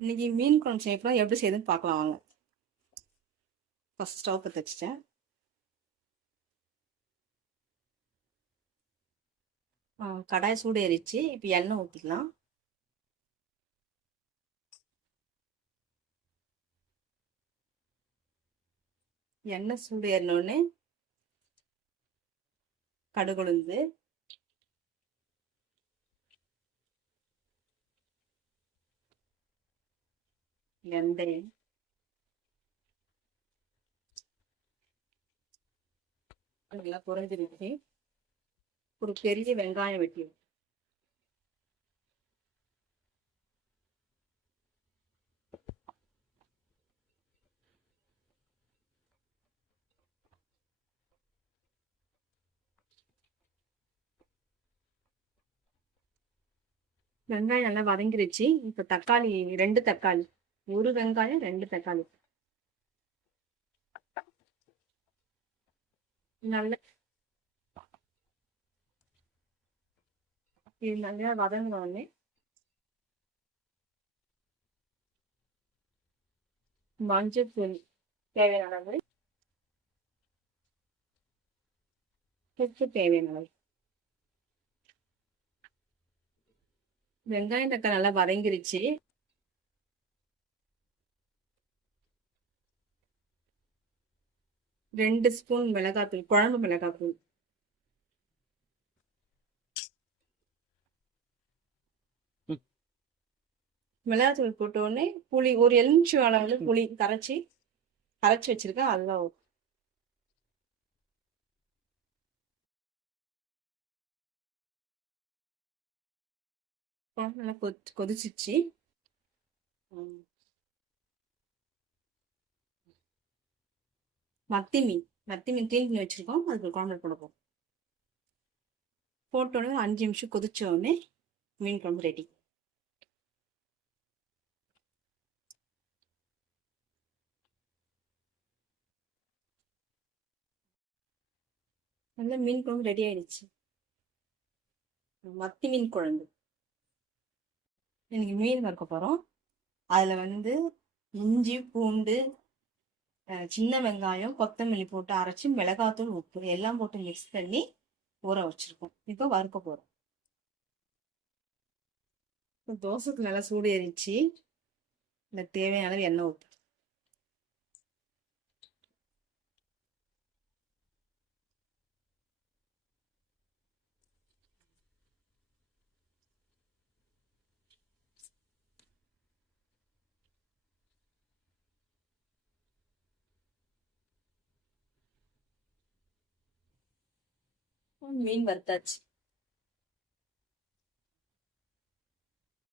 இன்னைக்கு மீன் குழம்பு செய்யப்போ எப்படி செய்யுதுன்னு பார்க்கலாம் வாங்க. ஃபஸ்ட் ஸ்டவ் பற்ற வச்சிட்டேன். கடாய் சூடு எரிச்சு இப்போ எண்ணெய் ஊற்றிக்கலாம் எண்ணெய் சூடு ஏறினோடனே கடுகுழுந்து வெந்தயம் நல்லா குறைஞ்சிருச்சு ஒரு பெரிய வெங்காயம் வெட்டி. வெங்காயம் நல்லா வதங்கிருச்சு. இப்போ தக்காளி ரெண்டு தக்காளி. ஒரு வெங்காயம் ரெண்டு தக்காளி. நல்ல இது நல்லா வதங்கினோடனே மஞ்சள் தூள் தேவையான அளவு உப்பு தேவையான அளவு. வெங்காயம் தக்காளி நல்லா வதங்கிருச்சு. ரெண்டு ஸ்பூன் மிளகாத்தூள் குழம்பு மிளகாத்தூள். மிளகாத்தூள் போட்ட உடனே புளி ஒரு எலுமிச்சை அளவுல புளி கரைச்சி கரைச்சி வச்சிருக்கேன். குழம்பு நல்லா கொதி கொதிச்சிச்சு மத்தி மீன் மத்தி மீன் க்ளீன் பண்ணி வச்சிருக்கோம். அதுக்கு குழம்பு போடுவோம் போட்ட உடனே அஞ்சு நிமிஷம் கொதிச்ச உடனே மீன் குழம்பு ரெடி நல்ல மீன் குழம்பு ரெடி ஆயிடுச்சு. மத்தி மீன் குழம்பு. இன்னைக்கு மீன் வறுக்க போகிறோம் அதில் வந்து இஞ்சி பூண்டு சின்ன வெங்காயம் கொத்தமல்லி போட்டு அரைச்சி மிளகாத்தூள் உப்பு எல்லாம் போட்டு மிக்ஸ் பண்ணி ஊற வச்சிருக்கோம். இப்போ வறுக்க போகிறோம் தோசைக்கு நல்லா சூடு எரிச்சு இந்த தேவையான அளவு எண்ணெய் ஊற்று மீன் வறுத்தாச்சு.